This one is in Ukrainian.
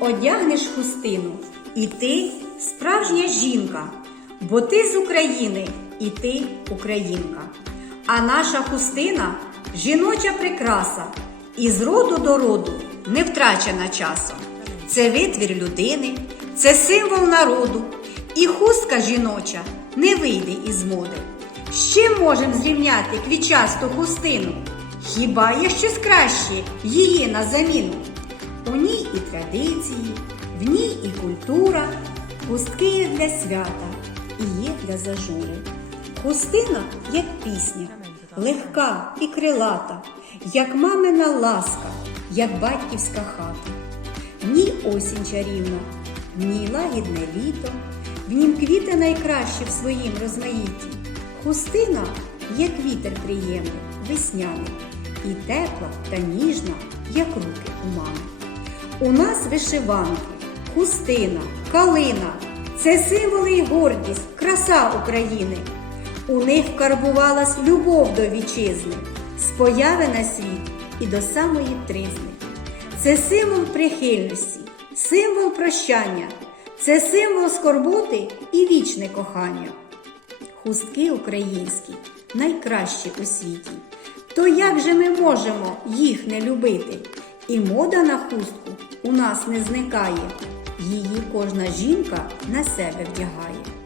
одягнеш хустину, і ти справжня жінка, бо ти з України, і ти українка. А наша хустина жіноча прикраса, і з роду до роду не втрачена часом. Це витвір людини, це символ народу, і хустка жіноча не вийде із моди. З чим можем зрівняти квітчасту хустину? Хіба є щось краще її на заміну? У ній і традиції, в ній і культура, хустки є для свята і є для зажури. Хустина, як пісня, легка і крилата, як мамина ласка, як батьківська хата. В ній осінь чарівна, в ній лагідне літо, в нім квіти найкращі в своїм розмаїтті. Хустина, як вітер приємний, весняний, і тепла та ніжна, як руки у мами. У нас вишиванки, хустина, калина це символи й гордість, краса України. У них вкарбувалась любов до вітчизни, з появи на світ і до самої тризни. Це символ прихильності, символ прощання, це символ скорботи і вічне кохання. Хустки українські найкращі у світі. То як же ми можемо їх не любити? І мода на хустку у нас не зникає. Її кожна жінка на себе вдягає.